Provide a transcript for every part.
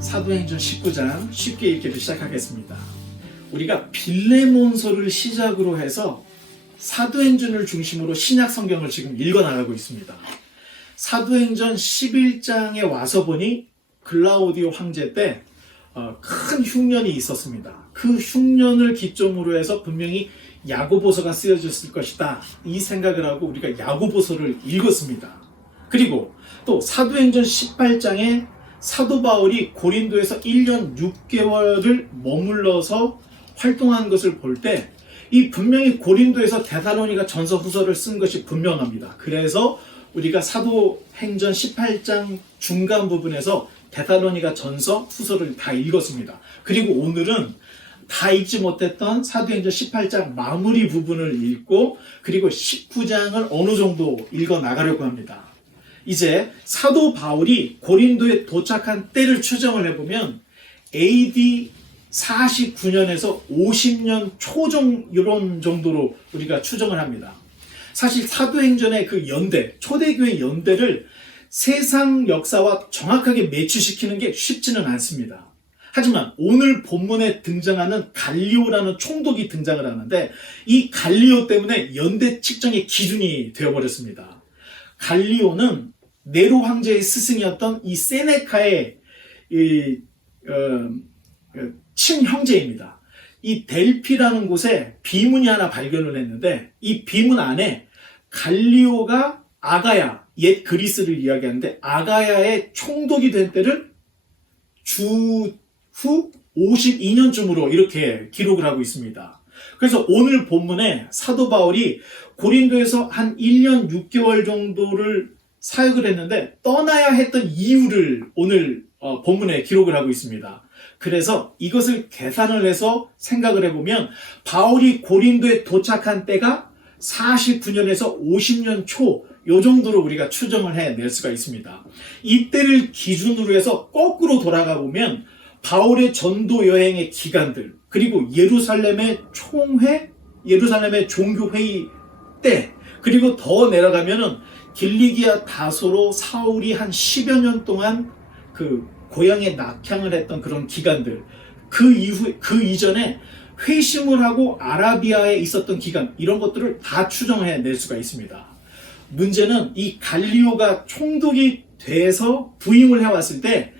사도행전 19장 쉽게 읽기를 시작하겠습니다. 우리가 빌레몬서를 시작으로 해서 사도행전을 중심으로 신약 성경을 지금 읽어나가고 있습니다. 사도행전 11장에 와서 보니 글라우디오 황제 때 큰 흉년이 있었습니다. 그 흉년을 기점으로 해서 분명히 야고보서가 쓰여졌을 것이다, 이 생각을 하고 우리가 야고보서를 읽었습니다. 그리고 또 사도행전 18장에 사도 바울이 고린도에서 1년 6개월을 머물러서 활동한 것을 볼 때 이 분명히 고린도에서 데살로니가 전서 후서를 쓴 것이 분명합니다. 그래서 우리가 사도행전 18장 중간 부분에서 데살로니가 전서 후서를 다 읽었습니다. 그리고 오늘은 다 읽지 못했던 사도행전 18장 마무리 부분을 읽고 그리고 19장을 어느 정도 읽어 나가려고 합니다. 이제 사도 바울이 고린도에 도착한 때를 추정을 해보면 AD 49년에서 50년 초정 이런 정도로 우리가 추정을 합니다. 사실 사도행전의 그 연대, 초대교회 연대를 세상 역사와 정확하게 매치시키는 게 쉽지는 않습니다. 하지만 오늘 본문에 등장하는 갈리오라는 총독이 등장을 하는데 이 갈리오 때문에 연대 측정의 기준이 되어버렸습니다. 갈리오는 네로 황제의 스승이었던 이 세네카의 친형제입니다. 이 델피라는 곳에 비문이 하나 발견을 했는데 이 비문 안에 갈리오가 아가야, 옛 그리스를 이야기하는데 아가야의 총독이 된 때를 주후 52년쯤으로 이렇게 기록을 하고 있습니다. 그래서 오늘 본문에 사도 바울이 고린도에서 한 1년 6개월 정도를 사역을 했는데 떠나야 했던 이유를 오늘 본문에 기록을 하고 있습니다. 그래서 이것을 계산을 해서 생각을 해보면 바울이 고린도에 도착한 때가 49년에서 50년 초 요 정도로 우리가 추정을 해낼 수가 있습니다. 이때를 기준으로 해서 거꾸로 돌아가 보면 바울의 전도 여행의 기간들, 그리고 예루살렘의 총회, 예루살렘의 종교회의 때, 그리고 더 내려가면은 길리기아 다소로 사울이 한 10여 년 동안 그 고향에 낙향을 했던 그런 기간들, 그 이후, 그 이전에 회심을 하고 아라비아에 있었던 기간, 이런 것들을 다 추정해낼 수가 있습니다. 문제는 이 갈리오가 총독이 돼서 부임을 해왔을 때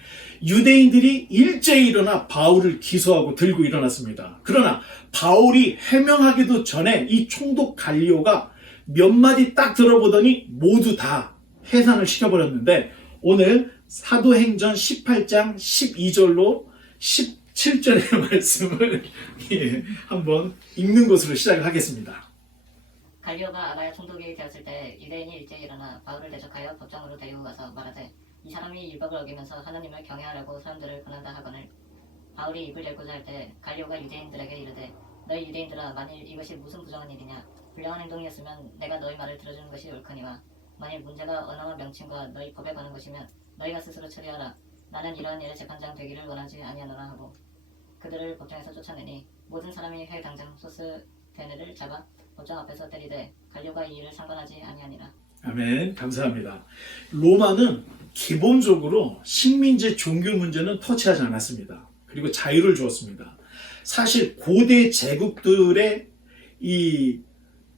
유대인들이 일제히 일어나 바울을 기소하고 들고 일어났습니다. 그러나 바울이 해명하기도 전에 이 총독 갈리오가 몇 마디 딱 들어보더니 모두 다 해산을 시켜버렸는데 오늘 사도행전 18장 12절로 17절의 말씀을 한번 읽는 것으로 시작을 하겠습니다. 갈리오가 아가야 총독이 되었을 때 유대인이 일제히 일어나 바울을 대적하여 법정으로 데리고 가서 말하되 이 사람이 율법을 어기면서 하나님을 경외하라고 사람들을 권한다 하거늘 바울이 입을 열고자 할 때 갈리오가 유대인들에게 이르되 너희 유대인들아 만일 이것이 무슨 부정한 일이냐 불량한 행동이었으면 내가 너희 말을 들어주는 것이 옳거니와 만일 문제가 언어와 명칭과 너희 법에 관한 것이면 너희가 스스로 처리하라. 나는 이러한 일의 재판장 되기를 원하지 아니하노라 하고 그들을 법정에서 쫓아내니 모든 사람이 회 당장 소스데네를 잡아 법정 앞에서 때리되 갈리오가 이 일을 상관하지 아니하니라. 아멘. 감사합니다. 로마는 기본적으로 식민지 종교 문제는 터치하지 않았습니다. 그리고 자유를 주었습니다. 사실 고대 제국들의 이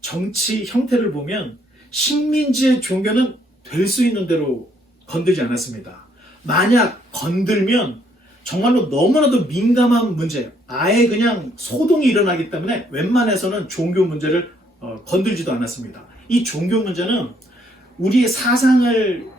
정치 형태를 보면 식민지의 종교는 될 수 있는 대로 건들지 않았습니다. 만약 건들면 정말로 너무나도 민감한 문제, 아예 그냥 소동이 일어나기 때문에 웬만해서는 종교 문제를 건들지도 않았습니다. 이 종교 문제는 우리의 사상을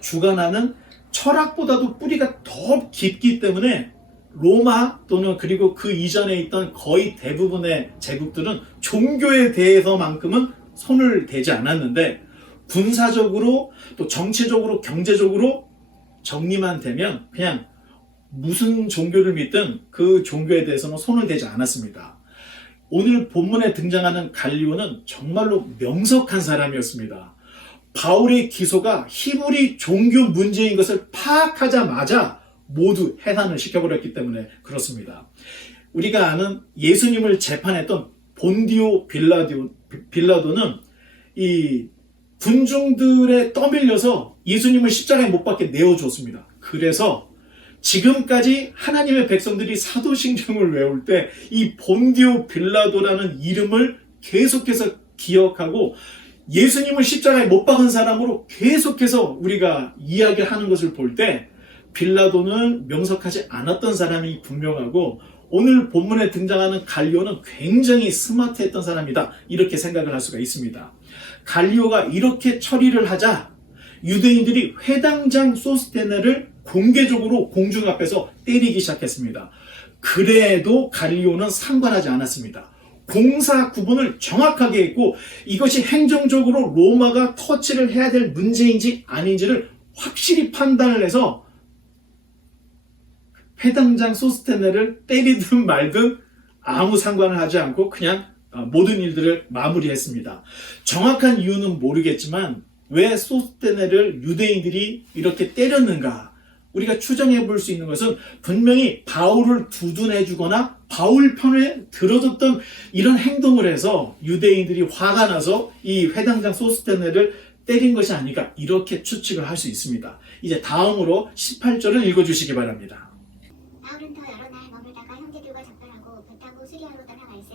주관하는 철학보다도 뿌리가 더 깊기 때문에 로마 또는 그리고 그 이전에 있던 거의 대부분의 제국들은 종교에 대해서만큼은 손을 대지 않았는데 군사적으로 또 정치적으로 경제적으로 정리만 되면 그냥 무슨 종교를 믿든 그 종교에 대해서는 손을 대지 않았습니다. 오늘 본문에 등장하는 갈리오는 정말로 명석한 사람이었습니다. 바울의 기소가 히브리 종교 문제인 것을 파악하자마자 모두 해산을 시켜버렸기 때문에 그렇습니다. 우리가 아는 예수님을 재판했던 본디오 빌라도는 이 군중들에 떠밀려서 예수님을 십자가에 못 박게 내어주었습니다. 그래서 지금까지 하나님의 백성들이 사도신경을 외울 때 이 본디오 빌라도라는 이름을 계속해서 기억하고 예수님을 십자가에 못 박은 사람으로 계속해서 우리가 이야기하는 것을 볼 때 빌라도는 명석하지 않았던 사람이 분명하고 오늘 본문에 등장하는 갈리오는 굉장히 스마트했던 사람이다. 이렇게 생각을 할 수가 있습니다. 갈리오가 이렇게 처리를 하자 유대인들이 회당장 소스테네를 공개적으로 공중 앞에서 때리기 시작했습니다. 그래도 갈리오는 상관하지 않았습니다. 공사 구분을 정확하게 했고 이것이 행정적으로 로마가 터치를 해야 될 문제인지 아닌지를 확실히 판단을 해서 회당장 소스테네를 때리든 말든 아무 상관을 하지 않고 그냥 모든 일들을 마무리했습니다. 정확한 이유는 모르겠지만 왜 소스테네를 유대인들이 이렇게 때렸는가? 우리가 추정해 볼 수 있는 것은 분명히 바울을 두둔해 주거나 바울 편에 들어줬던 이런 행동을 해서 유대인들이 화가 나서 이 회당장 소스테네를 때린 것이 아닐까 이렇게 추측을 할 수 있습니다. 이제 다음으로 18절을 읽어주시기 바랍니다. 바울은 더 여러 날 머물다가 형제들과 작별하고 배 타고 수리아로 떠나갈새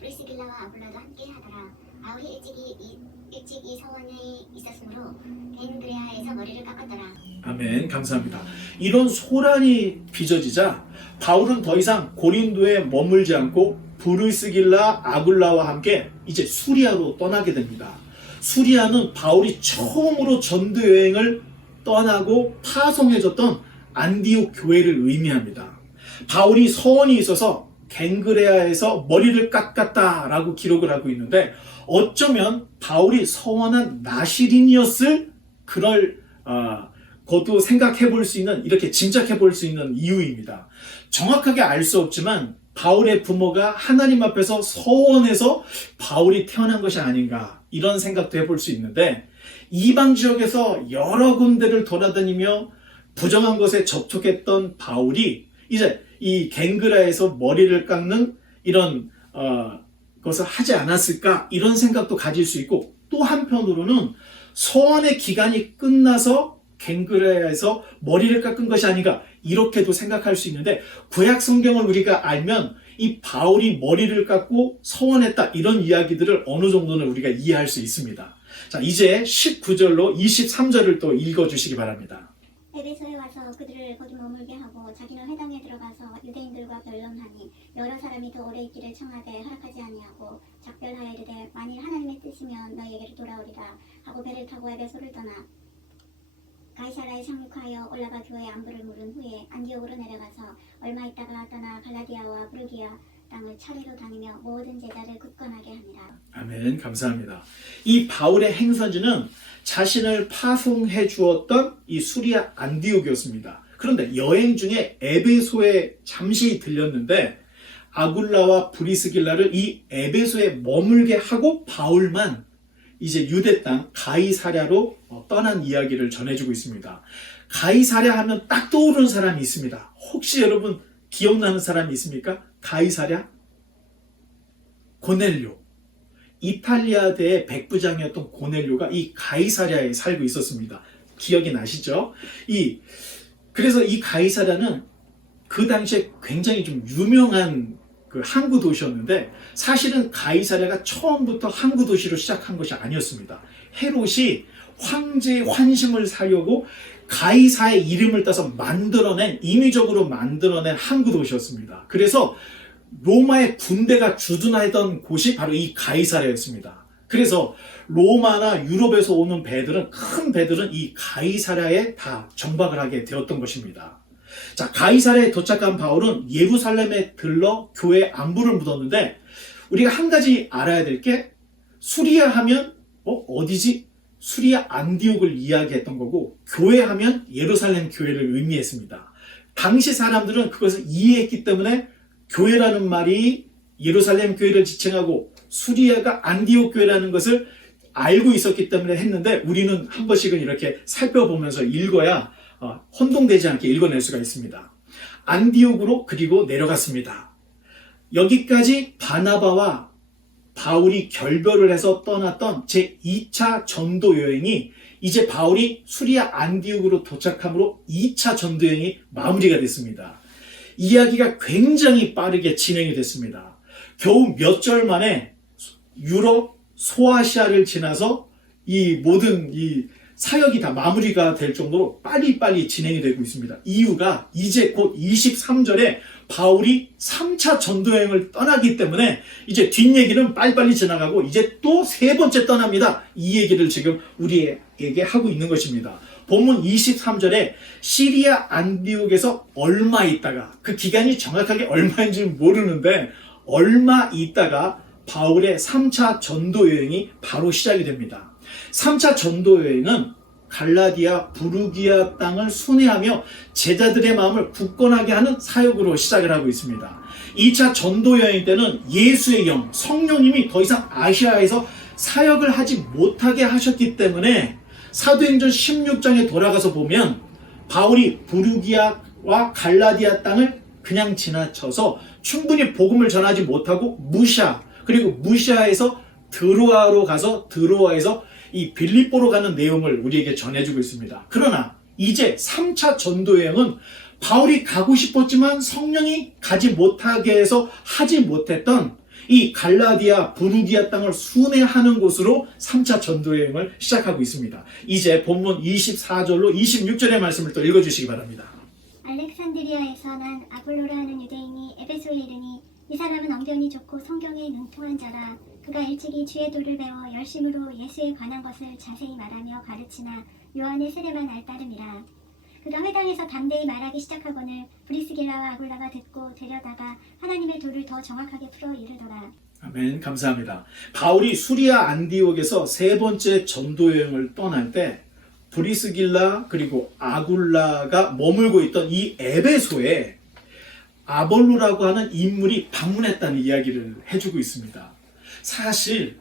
브리스길라와 아굴라도 함께 하더라. 바울이 일찍 이 서원에 있었으므로 겐그레아에서 머리를 깎았더라. 아멘. 감사합니다. 이런 소란이 빚어지자 바울은 더 이상 고린도에 머물지 않고 브리스길라 아굴라와 함께 이제 수리아로 떠나게 됩니다. 수리아는 바울이 처음으로 전도 여행을 떠나고 파송해줬던 안디옥 교회를 의미합니다. 바울이 서원이 있어서 겐그레아에서 머리를 깎았다라고 기록을 하고 있는데 어쩌면 바울이 서원한 나시린이었을 것도 생각해 볼 수 있는 이렇게 짐작해 볼 수 있는 이유입니다. 정확하게 알 수 없지만 바울의 부모가 하나님 앞에서 서원해서 바울이 태어난 것이 아닌가 이런 생각도 해볼 수 있는데 이방 지역에서 여러 군데를 돌아다니며 부정한 것에 접촉했던 바울이 이제 이 겐그라에서 머리를 깎는 이런 것을 하지 않았을까 이런 생각도 가질 수 있고 또 한편으로는 서원의 기간이 끝나서 겐그라에서 머리를 깎은 것이 아닌가 이렇게도 생각할 수 있는데 구약 성경을 우리가 알면 이 바울이 머리를 깎고 서원했다 이런 이야기들을 어느 정도는 우리가 이해할 수 있습니다. 자, 이제 19절로 23절을 또 읽어주시기 바랍니다. 에베소에 와서 그들을 거기 머물게 하고 자기는 회당에 들어가서 유대인들과 변론하니 여러 사람이 더 오래 있기를 청하되 허락하지 아니하고 작별하여 이르되 만일 하나님의 뜻이면 너희에게로 돌아오리라 하고 배를 타고 에베소를 떠나 가이사라에 상륙하여 올라가 교회의 안부를 물은 후에 안디옥으로 내려가서 얼마 있다가 떠나 갈라디아와 브루기아 땅을 차례로 다니며 모든 제자를 굳건하게 하니라. 아멘. 감사합니다. 이 바울의 행선지는 자신을 파송해 주었던 이 수리아 안디옥이었습니다. 그런데 여행 중에 에베소에 잠시 들렸는데 아굴라와 브리스길라를 이 에베소에 머물게 하고 바울만 이제 유대 땅 가이사랴로 떠난 이야기를 전해주고 있습니다. 가이사랴 하면 딱 떠오르는 사람이 있습니다. 혹시 여러분 기억나는 사람이 있습니까? 가이사랴? 고넬료. 이탈리아대의 백부장이었던 고넬료가 이 가이사랴에 살고 있었습니다. 기억이 나시죠? 그래서 이 가이사랴는 그 당시에 굉장히 좀 유명한 그 항구 도시였는데 사실은 가이사랴가 처음부터 항구 도시로 시작한 것이 아니었습니다. 헤롯이 황제의 환심을 사려고 가이사의 이름을 따서 인위적으로 만들어낸 항구 도시였습니다. 그래서 로마의 군대가 주둔하던 곳이 바로 이 가이사랴였습니다. 그래서 로마나 유럽에서 오는 큰 배들은 이 가이사랴에 다 정박을 하게 되었던 것입니다. 자, 가이사랴에 도착한 바울은 예루살렘에 들러 교회 안부를 묻었는데 우리가 한 가지 알아야 될 게 수리아 하면 어디지? 수리아 안디옥을 이야기했던 거고 교회 하면 예루살렘 교회를 의미했습니다. 당시 사람들은 그것을 이해했기 때문에 교회라는 말이 예루살렘 교회를 지칭하고 수리아가 안디옥 교회라는 것을 알고 있었기 때문에 했는데 우리는 한 번씩은 이렇게 살펴보면서 읽어야 혼동되지 않게 읽어낼 수가 있습니다. 안디옥으로 그리고 내려갔습니다. 여기까지 바나바와 바울이 결별을 해서 떠났던 제2차 전도 여행이 이제 바울이 수리아 안디옥으로 도착함으로 2차 전도 여행이 마무리가 됐습니다. 이야기가 굉장히 빠르게 진행이 됐습니다. 겨우 몇 절 만에 유럽, 소아시아를 지나서 이 모든 이 사역이 다 마무리가 될 정도로 빨리빨리 진행이 되고 있습니다. 이유가 이제 곧 23절에 바울이 3차 전도여행을 떠나기 때문에 이제 뒷얘기는 빨리빨리 지나가고 이제 또 세 번째 떠납니다. 이 얘기를 지금 우리에게 하고 있는 것입니다. 본문 23절에 시리아 안디옥에서 얼마 있다가, 그 기간이 정확하게 얼마인지는 모르는데 얼마 있다가 바울의 3차 전도여행이 바로 시작이 됩니다. 3차 전도여행은 갈라디아, 부르기아 땅을 순회하며 제자들의 마음을 굳건하게 하는 사역으로 시작을 하고 있습니다. 2차 전도여행 때는 예수의 영, 성령님이 더 이상 아시아에서 사역을 하지 못하게 하셨기 때문에 사도행전 16장에 돌아가서 보면 바울이 부르기아와 갈라디아 땅을 그냥 지나쳐서 충분히 복음을 전하지 못하고 무시아, 그리고 무시아에서 드로아로 가서 드로아에서 이 빌립보로 가는 내용을 우리에게 전해주고 있습니다. 그러나 이제 3차 전도여행은 바울이 가고 싶었지만 성령이 가지 못하게 해서 하지 못했던 이 갈라디아, 부르기아 땅을 순회하는 곳으로 3차 전도여행을 시작하고 있습니다. 이제 본문 24절로 26절의 말씀을 또 읽어주시기 바랍니다. 알렉산드리아에서 난 아볼로라는 유대인이 에베소에 이르니 이 사람은 언변이 좋고 성경에 능통한 자라. 그가 일찍이 주의 도를 배워 열심으로 예수에 관한 것을 자세히 말하며 가르치나 요한의 세례만 알 따름이라. 그가 회당에서 담대히 말하기 시작하거늘 브리스길라와 아굴라가 듣고 데려다가 하나님의 도를 더 정확하게 풀어 이르더라. 아멘. 감사합니다. 바울이 수리아 안디옥에서 세 번째 전도여행을 떠날 때 브리스길라 그리고 아굴라가 머물고 있던 이 에베소에 아볼로라고 하는 인물이 방문했다는 이야기를 해주고 있습니다. 사실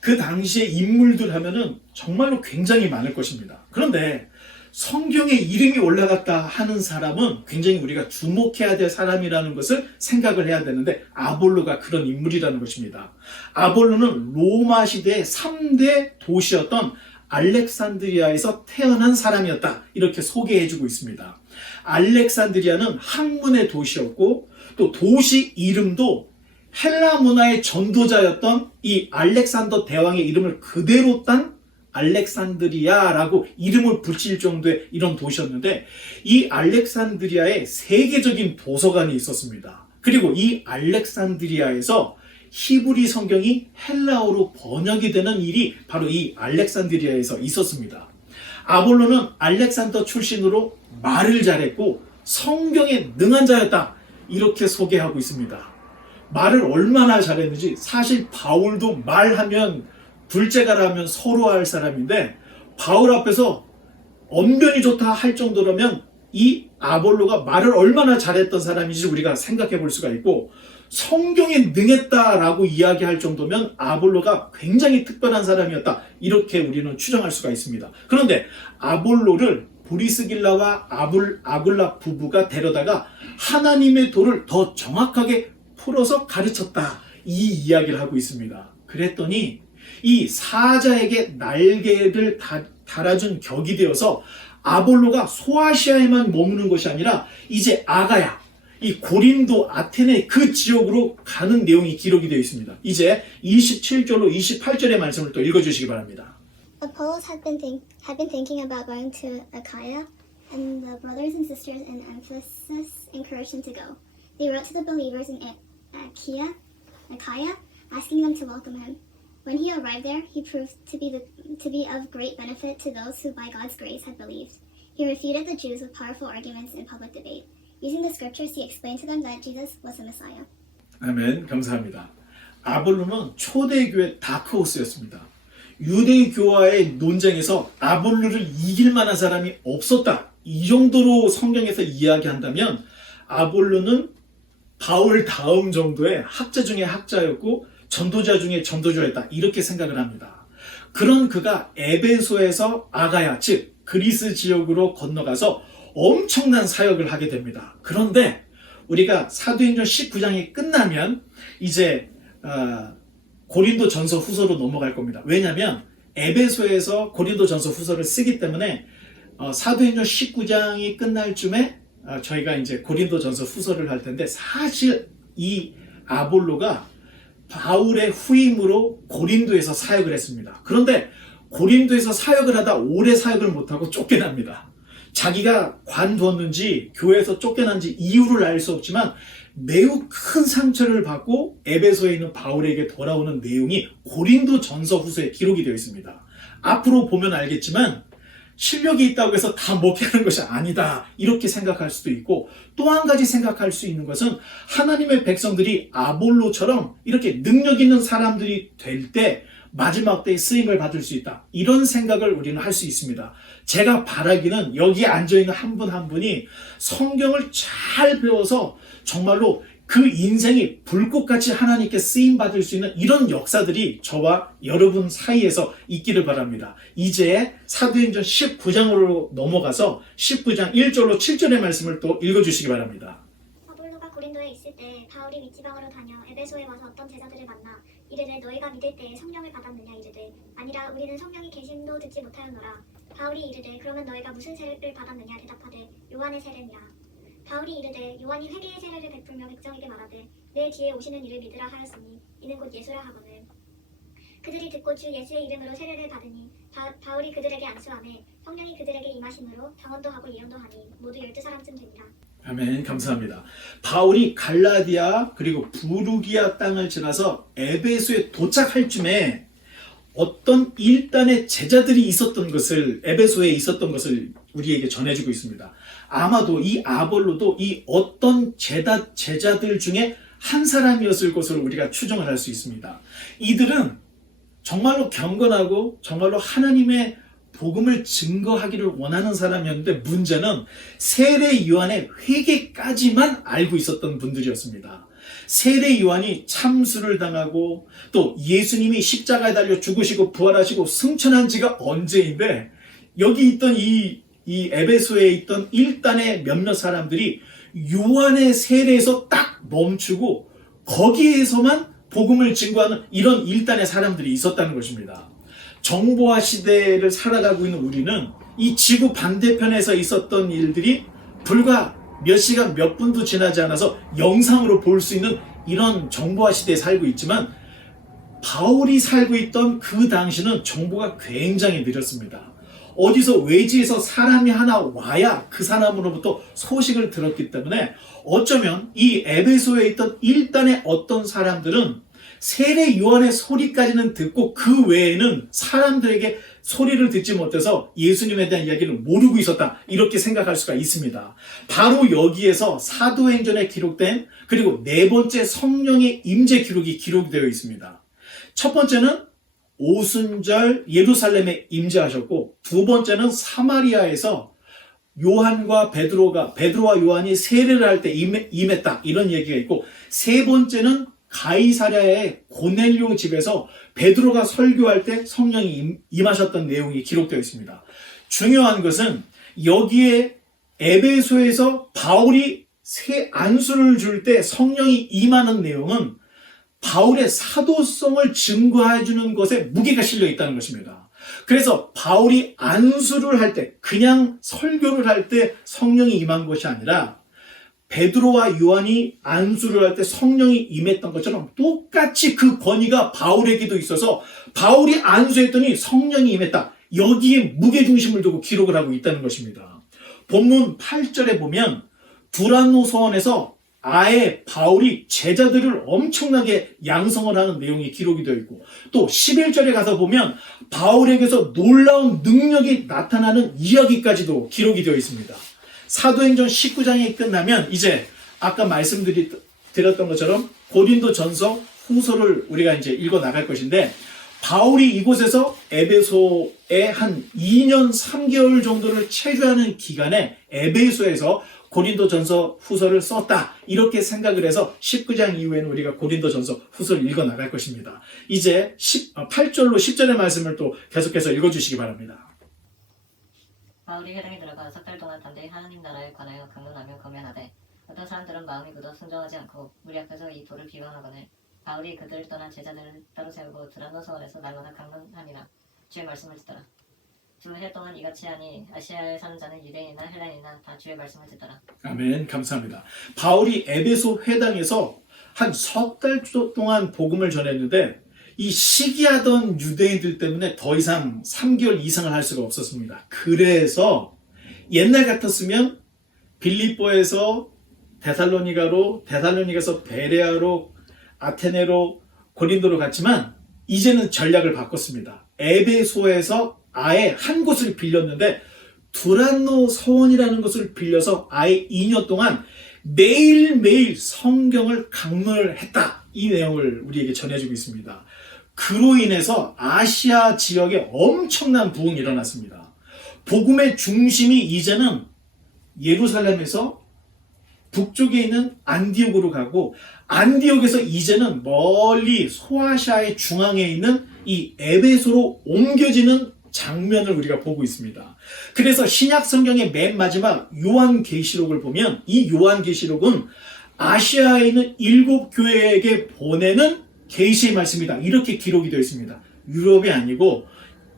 그 당시의 인물들 하면은 정말로 굉장히 많을 것입니다. 그런데 성경에 이름이 올라갔다 하는 사람은 굉장히 우리가 주목해야 될 사람이라는 것을 생각을 해야 되는데 아볼로가 그런 인물이라는 것입니다. 아볼로는 로마 시대의 3대 도시였던 알렉산드리아에서 태어난 사람이었다. 이렇게 소개해주고 있습니다. 알렉산드리아는 학문의 도시였고 또 도시 이름도 헬라 문화의 전도자였던 이 알렉산더 대왕의 이름을 그대로 딴 알렉산드리아라고 이름을 붙일 정도의 이런 도시였는데 이 알렉산드리아에 세계적인 도서관이 있었습니다. 그리고 이 알렉산드리아에서 히브리 성경이 헬라어로 번역이 되는 일이 바로 이 알렉산드리아에서 있었습니다. 아볼로는 알렉산더 출신으로 말을 잘했고 성경에 능한 자였다. 이렇게 소개하고 있습니다. 말을 얼마나 잘했는지 사실 바울도 말하면 둘째가라면 서로 할 사람인데 바울 앞에서 언변이 좋다 할 정도라면 이 아볼로가 말을 얼마나 잘했던 사람인지 우리가 생각해 볼 수가 있고 성경에 능했다라고 이야기할 정도면 아볼로가 굉장히 특별한 사람이었다. 이렇게 우리는 추정할 수가 있습니다. 그런데 아볼로를 브리스길라와 아굴라 부부가 데려다가 하나님의 도를 더 정확하게 풀어서 가르쳤다. 이 이야기를 하고 있습니다. 그랬더니 이 사자에게 날개를 달아준 격이 되어서 아볼로가 소아시아에만 머무는 것이 아니라 이제 아가야, 이 고린도, 아테네 그 지역으로 가는 내용이 기록이 되어 있습니다. 이제 27절로 28절의 말씀을 또 읽어주시기 바랍니다. Apollos had been thinking about going to Achaia, and the brothers and sisters in Ephesus encouraged him to go. They wrote to the believers in Achaia, asking them to welcome him. When he arrived there, he proved to be of great benefit to those who by God's grace had believed. He refuted the Jews with powerful arguments in public debate. Using the scriptures, he explained to them that Jesus was the Messiah. 아멘. 감사합니다. 아볼로는 초대교회 다크호스였습니다. 유대교와의 논쟁에서 아볼로를 이길 만한 사람이 없었다. 이 정도로 성경에서 이야기한다면 아볼로는 바울 다음 정도의 학자 중에 학자였고 전도자 중에 전도자였다. 이렇게 생각을 합니다. 그런 그가 에베소에서 아가야, 즉 그리스 지역으로 건너가서 엄청난 사역을 하게 됩니다. 그런데 우리가 사도행전 19장이 끝나면 이제 고린도 전서 후서로 넘어갈 겁니다. 왜냐하면 에베소에서 고린도 전서 후서를 쓰기 때문에 사도행전 19장이 끝날 쯤에 저희가 이제 고린도 전서 후서를 할 텐데, 사실 이 아볼로가 바울의 후임으로 고린도에서 사역을 했습니다. 그런데 고린도에서 사역을 하다 오래 사역을 못하고 쫓겨납니다. 자기가 관두었는지 교회에서 쫓겨난지 이유를 알 수 없지만 매우 큰 상처를 받고 에베소에 있는 바울에게 돌아오는 내용이 고린도 전서 후서에 기록이 되어 있습니다. 앞으로 보면 알겠지만 실력이 있다고 해서 다 목회하는 것이 아니다, 이렇게 생각할 수도 있고, 또 한 가지 생각할 수 있는 것은 하나님의 백성들이 아볼로처럼 이렇게 능력 있는 사람들이 될 때 마지막 때에 쓰임을 받을 수 있다, 이런 생각을 우리는 할 수 있습니다. 제가 바라기는 여기에 앉아있는 한 분 한 분이 성경을 잘 배워서 정말로 그 인생이 불꽃같이 하나님께 쓰임받을 수 있는 이런 역사들이 저와 여러분 사이에서 있기를 바랍니다. 이제 사도행전 19장으로 넘어가서 19장 1절로 7절의 말씀을 또 읽어주시기 바랍니다. 아볼로가 고린도에 있을 때 바울이 윗지방으로 다녀 에베소에 와서 어떤 제자들을 만나 이르되 너희가 믿을 때에 성령을 받았느냐 이르되 아니라 우리는 성령이 계심도 듣지 못하였노라. 바울이 이르되 그러면 너희가 무슨 세례를 받았느냐 대답하되 요한의 세례니라. 바울이 이르되 요한이 회개의 세례를 베풀며 백성에게 말하되 내 뒤에 오시는 이를 믿으라 하였으니 이는 곧 예수라 하거늘. 그들이 듣고 주 예수의 이름으로 세례를 받으니 바울이 그들에게 안수하매 성령이 그들에게 임하심으로 방언도 하고 예언도 하니 모두 12사람쯤 되니라. 아멘. 감사합니다. 바울이 갈라디아 그리고 부르기아 땅을 지나서 에베소에 도착할 쯤에 어떤 일단의 제자들이 있었던 것을, 에베소에 있었던 것을 우리에게 전해주고 있습니다. 아마도 이 아볼로도 이 어떤 제자들 중에 한 사람이었을 것으로 우리가 추정을 할 수 있습니다. 이들은 정말로 경건하고 정말로 하나님의 복음을 증거하기를 원하는 사람이었는데, 문제는 세례 요한의 회개까지만 알고 있었던 분들이었습니다. 세례 요한이 참수를 당하고 또 예수님이 십자가에 달려 죽으시고 부활하시고 승천한 지가 언제인데, 여기 있던 이 에베소에 있던 일단의 몇몇 사람들이 요한의 세례에서 딱 멈추고 거기에서만 복음을 증거하는 이런 일단의 사람들이 있었다는 것입니다. 정보화 시대를 살아가고 있는 우리는 이 지구 반대편에서 있었던 일들이 불과 몇 시간 몇 분도 지나지 않아서 영상으로 볼 수 있는 이런 정보화 시대에 살고 있지만, 바울이 살고 있던 그 당시는 정보가 굉장히 느렸습니다. 어디서 외지에서 사람이 하나 와야 그 사람으로부터 소식을 들었기 때문에 어쩌면 이 에베소에 있던 일단의 어떤 사람들은 세례 요한의 소리까지는 듣고 그 외에는 사람들에게 소리를 듣지 못해서 예수님에 대한 이야기를 모르고 있었다, 이렇게 생각할 수가 있습니다. 바로 여기에서 사도행전에 기록된 그리고 네 번째 성령의 임재 기록이 기록되어 있습니다. 첫 번째는 오순절 예루살렘에 임재하셨고, 두 번째는 사마리아에서 요한과 베드로와 요한이 세례를 할 때 임했다, 이런 얘기가 있고, 세 번째는 가이사랴의 고넬료 집에서 베드로가 설교할 때 성령이 임하셨던 내용이 기록되어 있습니다. 중요한 것은 여기에 에베소에서 바울이 안수를 줄 때 성령이 임하는 내용은 바울의 사도성을 증거해주는 것에 무게가 실려 있다는 것입니다. 그래서 바울이 안수를 할 때, 그냥 설교를 할 때 성령이 임한 것이 아니라 베드로와 요한이 안수를 할 때 성령이 임했던 것처럼 똑같이 그 권위가 바울에게도 있어서 바울이 안수했더니 성령이 임했다, 여기에 무게중심을 두고 기록을 하고 있다는 것입니다. 본문 8절에 보면 두란노 서원에서 아예 바울이 제자들을 엄청나게 양성을 하는 내용이 기록이 되어 있고, 또 11절에 가서 보면 바울에게서 놀라운 능력이 나타나는 이야기까지도 기록이 되어 있습니다. 사도행전 19장이 끝나면 이제 아까 말씀드렸던 것처럼 고린도 전서 후서를 우리가 이제 읽어 나갈 것인데, 바울이 이곳에서 에베소에 한 2년 3개월 정도를 체류하는 기간에 에베소에서 고린도 전서 후서를 썼다, 이렇게 생각을 해서 19장 이후에는 우리가 고린도 전서 후서를 읽어 나갈 것입니다. 이제 8절로 10절의 말씀을 또 계속해서 읽어주시기 바랍니다. 바울이 회당에 들어가 석 달 동안 담대히 하나님 나라에 관하여 강론하며 검연하되 어떤 사람들은 마음이 굳어 순종하지 않고 우리 앞에서 이 돌을 비방하거늘 바울이 그들을 떠난 제자들을 따로 세우고 드라노 서원에서 날마다 강론하니라. 주의 말씀을 듣더라. 2해 동안 이같이 하니 아시아에 사는 자는 유대인이나 헬라인이나 다 주의 말씀을 듣더라. 아멘. 감사합니다. 바울이 에베소 회당에서 한 석 달 동안 복음을 전했는데 이 시기하던 유대인들 때문에 더 이상 3개월 이상을 할 수가 없었습니다. 그래서 옛날 같았으면 빌립보에서 데살로니가로, 데살로니가에서 베레아로, 아테네로, 고린도로 갔지만 이제는 전략을 바꿨습니다. 에베소에서 아예 한 곳을 빌렸는데 두란노 서원이라는 것을 빌려서 아예 2년 동안 매일매일 성경을 강론을 했다. 이 내용을 우리에게 전해주고 있습니다. 그로 인해서 아시아 지역에 엄청난 부흥이 일어났습니다. 복음의 중심이 이제는 예루살렘에서 북쪽에 있는 안디옥으로 가고 안디옥에서 이제는 멀리 소아시아의 중앙에 있는 이 에베소로 옮겨지는 장면을 우리가 보고 있습니다. 그래서 신약 성경의 맨 마지막 요한계시록을 보면 이 요한계시록은 아시아에 있는 7교회에게 보내는 계시의 말씀이다. 이렇게 기록이 되어 있습니다. 유럽이 아니고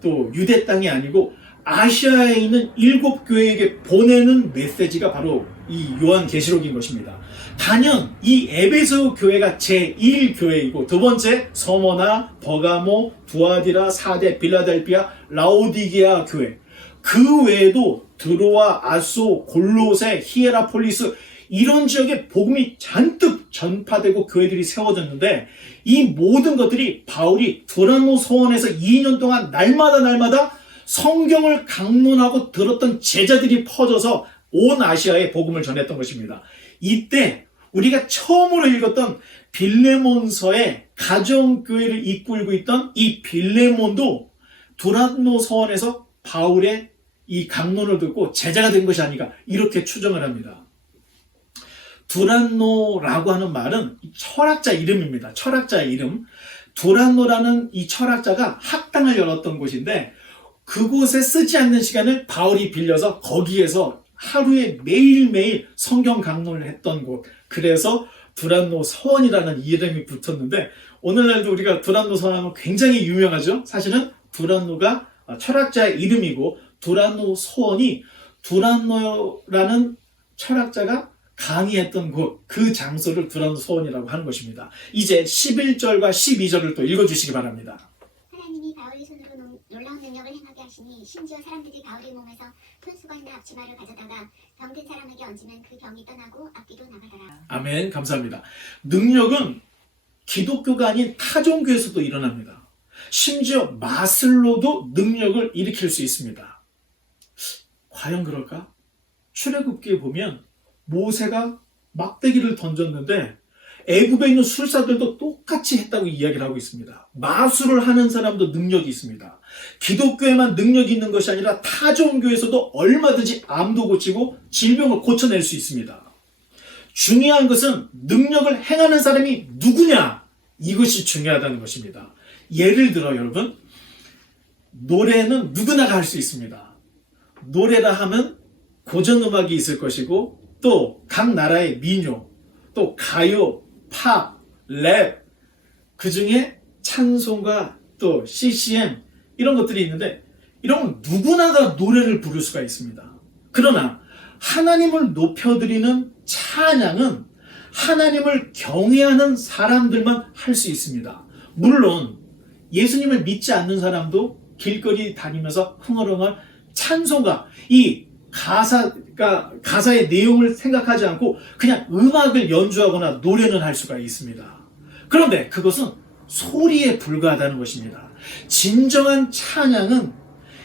또 유대 땅이 아니고 아시아에 있는 7교회에게 보내는 메시지가 바로 이 요한계시록인 것입니다. 단연 이 에베소 교회가 제1교회이고 두 번째 서머나, 버가모, 두아디라, 사데, 빌라델피아, 라오디게아 교회. 그 외에도 드로아, 아소, 골로새, 히에라폴리스 이런 지역에 복음이 잔뜩 전파되고 교회들이 세워졌는데 이 모든 것들이 바울이 두란노 서원에서 2년 동안 날마다 성경을 강론하고 들었던 제자들이 퍼져서 온 아시아에 복음을 전했던 것입니다. 이때 우리가 처음으로 읽었던 빌레몬서의 가정교회를 이끌고 있던 이 빌레몬도 두란노 서원에서 바울의 이 강론을 듣고 제자가 된 것이 아닌가 이렇게 추정을 합니다. 두란노라고 하는 말은 철학자 이름입니다. 철학자 이름. 두란노라는 이 철학자가 학당을 열었던 곳인데 그곳에 쓰지 않는 시간을 바울이 빌려서 거기에서 하루에 매일매일 성경 강론을 했던 곳. 그래서 두란노 서원이라는 이름이 붙었는데 오늘날도 우리가 두란노 서원하면 굉장히 유명하죠. 사실은 두란노가 철학자의 이름이고 두란노 서원이 두란노라는 철학자가 강의했던 곳, 그 장소를 두란노 서원이라고 하는 것입니다. 이제 11절과 12절을 또 읽어주시기 바랍니다. 하나님이 바울의 손으로 놀라운 능력을 행하게 하시니 심지어 사람들이 바울의 몸에서 푼수가 있는 앞치마를 가져다가 병든 사람에게 얹으면 그 병이 떠나고 악귀도 나가더라. 아멘. 감사합니다. 능력은 기독교가 아닌 타종교에서도 일어납니다. 심지어 마슬로도 능력을 일으킬 수 있습니다. 과연 그럴까? 출애굽기에 보면 모세가 막대기를 던졌는데 애굽에 있는 술사들도 똑같이 했다고 이야기를 하고 있습니다. 마술을 하는 사람도 능력이 있습니다. 기독교에만 능력이 있는 것이 아니라 타종교에서도 얼마든지 암도 고치고 질병을 고쳐낼 수 있습니다. 중요한 것은 능력을 행하는 사람이 누구냐? 이것이 중요하다는 것입니다. 예를 들어 여러분, 노래는 누구나 할 수 있습니다. 노래라 하면 고전음악이 있을 것이고 또 각 나라의 민요, 또 가요, 팝, 랩, 그 중에 찬송가, 또 CCM 이런 것들이 있는데 이런 누구나가 노래를 부를 수가 있습니다. 그러나 하나님을 높여드리는 찬양은 하나님을 경외하는 사람들만 할 수 있습니다. 물론 예수님을 믿지 않는 사람도 길거리 다니면서 흥얼흥얼 찬송가, 이 가사의 내용을 생각하지 않고 그냥 음악을 연주하거나 노래는 할 수가 있습니다. 그런데 그것은 소리에 불과하다는 것입니다. 진정한 찬양은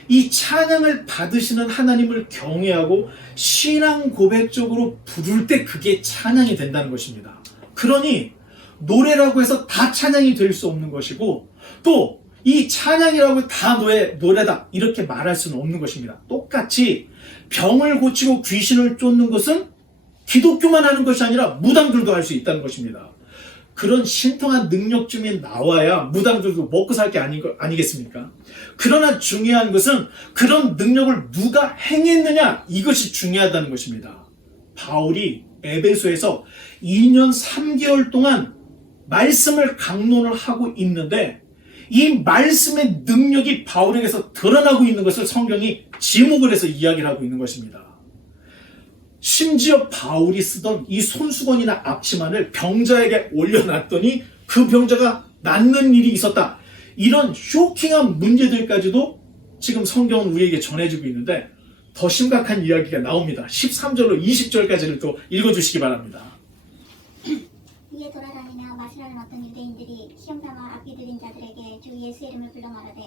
이 찬양을 받으시는 하나님을 경외하고 신앙 고백적으로 부를 때 그게 찬양이 된다는 것입니다. 그러니 노래라고 해서 다 찬양이 될 수 없는 것이고 또 이 찬양이라고 다 노래다 이렇게 말할 수는 없는 것입니다. 똑같이 병을 고치고 귀신을 쫓는 것은 기독교만 하는 것이 아니라 무당들도 할 수 있다는 것입니다. 그런 신통한 능력쯤이 나와야 무당들도 먹고 살 게 아니겠습니까? 그러나 중요한 것은 그런 능력을 누가 행했느냐, 이것이 중요하다는 것입니다. 바울이 에베소에서 2년 3개월 동안 말씀을 강론을 하고 있는데 이 말씀의 능력이 바울에게서 드러나고 있는 것을 성경이 지목을 해서 이야기를 하고 있는 것입니다. 심지어 바울이 쓰던 이 손수건이나 앞치마를 병자에게 올려놨더니 그 병자가 낫는 일이 있었다. 이런 쇼킹한 문제들까지도 지금 성경은 우리에게 전해지고 있는데 더 심각한 이야기가 나옵니다. 13절로 20절까지를 또 읽어주시기 바랍니다. 이에 돌아다니며 마술하는 어떤 유대인들이 시험삼아 앞이 들린 자들에게 주 예수의 이름을 불러 말하되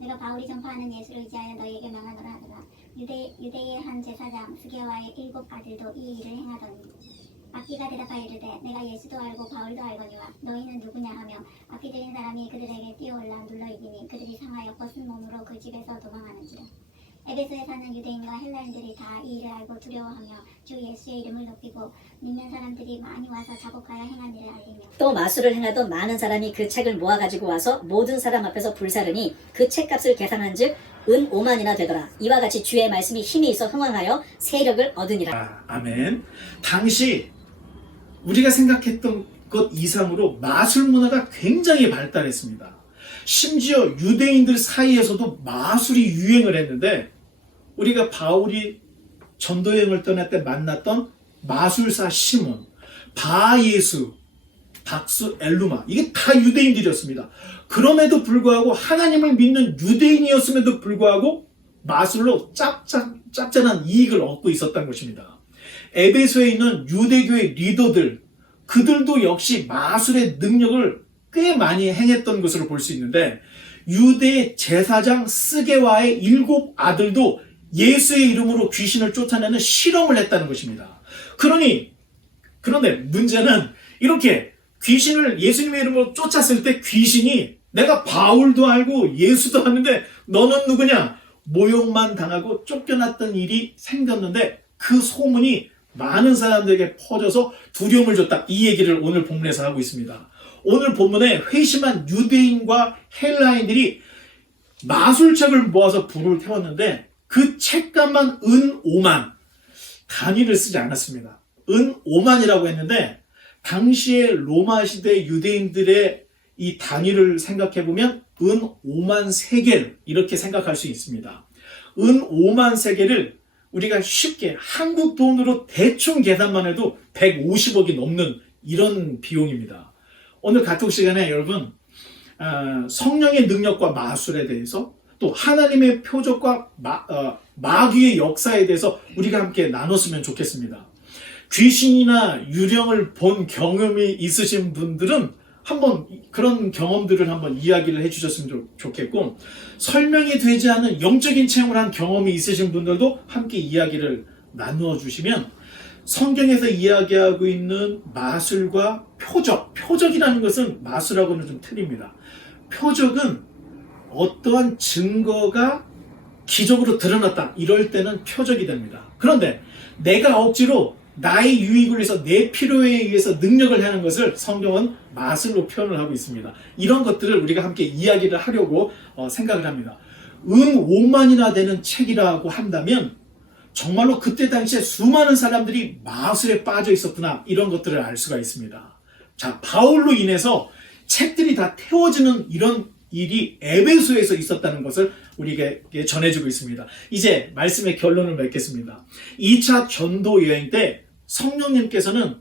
내가 바울이 전파하는 예수를 의지하여 너희에게 명하노라 하더라. 유대의 한 제사장 스게와의 7 아들도 이 일을 행하더니 악기가 대답하여 이르되 내가 예수도 알고 바울도 알거니와 너희는 누구냐 하며 악기 들린 사람이 그들에게 뛰어올라 눌러 이기니 그들이 상하여 벗은 몸으로 그 집에서 도망하는지라. 에베소에 사는 유대인과 헬라인들이 다 이 일을 알고 두려워하며 주 예수의 이름을 높이고 믿는 사람들이 많이 와서 자복하여 행한 일을 알리며 또 마술을 행하던 많은 사람이 그 책을 모아가지고 와서 모든 사람 앞에서 불사르니 그 책값을 계산한즉 은 5만이나 되더라. 이와 같이 주의 말씀이 힘이 있어 흥왕하여 세력을 얻으니라. 아멘. 당시 우리가 생각했던 것 이상으로 마술 문화가 굉장히 발달했습니다. 심지어 유대인들 사이에서도 마술이 유행을 했는데 우리가 바울이 전도여행을 떠날 때 만났던 마술사 시몬, 바예수, 박수 엘루마, 이게 다 유대인들이었습니다. 그럼에도 불구하고 하나님을 믿는 유대인이었음에도 불구하고 마술로 짭짤한 이익을 얻고 있었던 것입니다. 에베소에 있는 유대교의 리더들, 그들도 역시 마술의 능력을 꽤 많이 행했던 것으로 볼 수 있는데 유대의 제사장 스게와의 7 아들도 예수의 이름으로 귀신을 쫓아내는 실험을 했다는 것입니다. 그런데 문제는 이렇게 귀신을 예수님의 이름으로 쫓았을 때 귀신이 내가 바울도 알고 예수도 하는데 너는 누구냐? 모욕만 당하고 쫓겨났던 일이 생겼는데 그 소문이 많은 사람들에게 퍼져서 두려움을 줬다. 이 얘기를 오늘 본문에서 하고 있습니다. 오늘 본문에 회심한 유대인과 헬라인들이 마술책을 모아서 불을 태웠는데 그 책값만 은 5만, 단위를 쓰지 않았습니다. 은 5만이라고 했는데 당시의 로마 시대 유대인들의 이 단위를 생각해보면 은 5만 세겔 이렇게 생각할 수 있습니다. 은 5만 세겔을 우리가 쉽게 한국 돈으로 대충 계산만 해도 150억이 넘는 이런 비용입니다. 오늘 가톡 시간에 여러분 성령의 능력과 마술에 대해서 또 하나님의 표적과 마귀의 역사에 대해서 우리가 함께 나눴으면 좋겠습니다. 귀신이나 유령을 본 경험이 있으신 분들은 한번 그런 경험들을 한번 이야기를 해주셨으면 좋겠고 설명이 되지 않은 영적인 체험을 한 경험이 있으신 분들도 함께 이야기를 나누어 주시면 성경에서 이야기하고 있는 마술과 표적이라는 것은 마술하고는 좀 틀립니다. 표적은 어떠한 증거가 기적으로 드러났다. 이럴 때는 표적이 됩니다. 그런데 내가 억지로 나의 유익을 위해서 내 필요에 의해서 능력을 하는 것을 성경은 마술로 표현을 하고 있습니다. 이런 것들을 우리가 함께 이야기를 하려고 생각을 합니다. 은 5만이나 되는 책이라고 한다면 정말로 그때 당시에 수많은 사람들이 마술에 빠져 있었구나 이런 것들을 알 수가 있습니다. 자, 바울로 인해서 책들이 다 태워지는 이런 일이 에베소에서 있었다는 것을 우리에게 전해주고 있습니다. 이제 말씀의 결론을 맺겠습니다. 2차 전도 여행 때 성령님께서는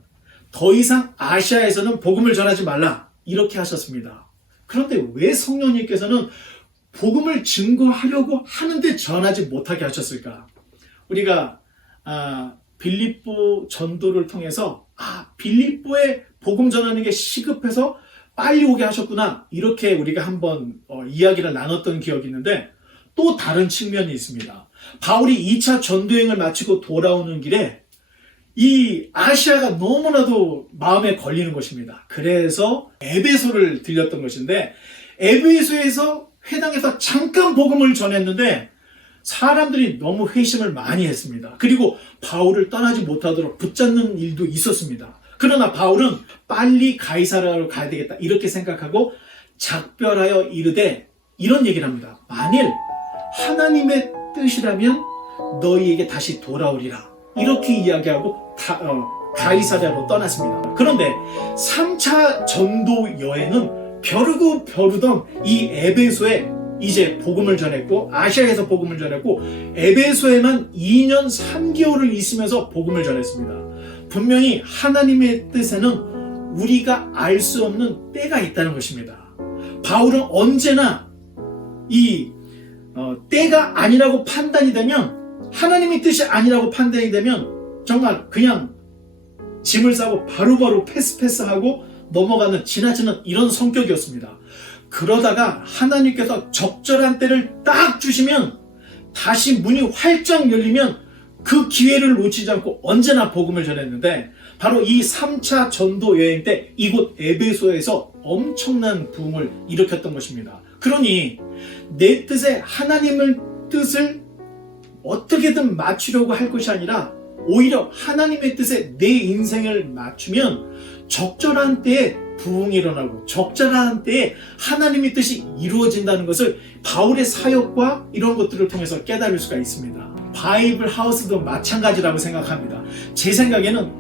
더 이상 아시아에서는 복음을 전하지 말라 이렇게 하셨습니다. 그런데 왜 성령님께서는 복음을 증거하려고 하는데 전하지 못하게 하셨을까? 우리가 빌립보 전도를 통해서 빌립보에 복음 전하는 게 시급해서 빨리 오게 하셨구나 이렇게 우리가 한번 이야기를 나눴던 기억이 있는데 또 다른 측면이 있습니다. 바울이 2차 전도여행을 마치고 돌아오는 길에 이 아시아가 너무나도 마음에 걸리는 것입니다. 그래서 에베소를 들렸던 것인데 에베소에서 회당에서 잠깐 복음을 전했는데 사람들이 너무 회심을 많이 했습니다. 그리고 바울을 떠나지 못하도록 붙잡는 일도 있었습니다. 그러나 바울은 빨리 가이사랴로 가야 되겠다 이렇게 생각하고 작별하여 이르되 이런 얘기를 합니다. 만일 하나님의 뜻이라면 너희에게 다시 돌아오리라 이렇게 이야기하고 가이사랴로 떠났습니다. 그런데 3차 전도 여행은 벼르고 벼르던 이 에베소에 이제 복음을 전했고, 아시아에서 복음을 전했고, 에베소에만 2년 3개월을 있으면서 복음을 전했습니다. 분명히 하나님의 뜻에는 우리가 알 수 없는 때가 있다는 것입니다. 바울은 언제나 이 때가 아니라고 판단이 되면, 하나님의 뜻이 아니라고 판단이 되면 정말 그냥 짐을 싸고 바로바로 패스하고 넘어가는, 지나치는 이런 성격이었습니다. 그러다가 하나님께서 적절한 때를 딱 주시면, 다시 문이 활짝 열리면 그 기회를 놓치지 않고 언제나 복음을 전했는데, 바로 이 3차 전도 여행 때 이곳 에베소에서 엄청난 부흥을 일으켰던 것입니다. 그러니 내 뜻에 하나님의 뜻을 어떻게든 맞추려고 할 것이 아니라, 오히려 하나님의 뜻에 내 인생을 맞추면 적절한 때에 부흥이 일어나고 적절한 때에 하나님의 뜻이 이루어진다는 것을 바울의 사역과 이런 것들을 통해서 깨달을 수가 있습니다. 바이블 하우스도 마찬가지라고 생각합니다. 제 생각에는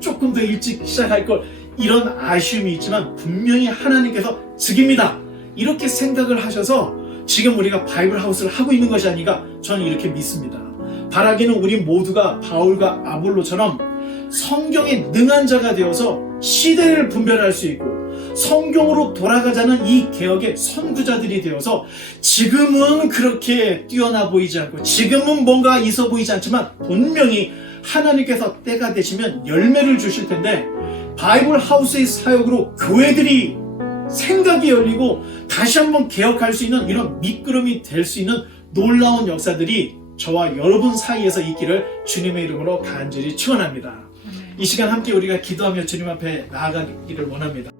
조금 더 일찍 시작할 걸, 이런 아쉬움이 있지만 분명히 하나님께서 즉입니다, 이렇게 생각을 하셔서 지금 우리가 바이블 하우스를 하고 있는 것이 아닌가, 저는 이렇게 믿습니다. 바라기는 우리 모두가 바울과 아볼로처럼 성경에 능한 자가 되어서 시대를 분별할 수 있고 성경으로 돌아가자는 이 개혁의 선구자들이 되어서, 지금은 그렇게 뛰어나 보이지 않고 지금은 뭔가 있어 보이지 않지만 분명히 하나님께서 때가 되시면 열매를 주실 텐데, 바이블 하우스의 사역으로 교회들이 생각이 열리고 다시 한번 개혁할 수 있는 이런 밑거름이 될 수 있는 놀라운 역사들이 저와 여러분 사이에서 있기를 주님의 이름으로 간절히 축원합니다. 이 시간 함께 우리가 기도하며 주님 앞에 나아가기를 원합니다.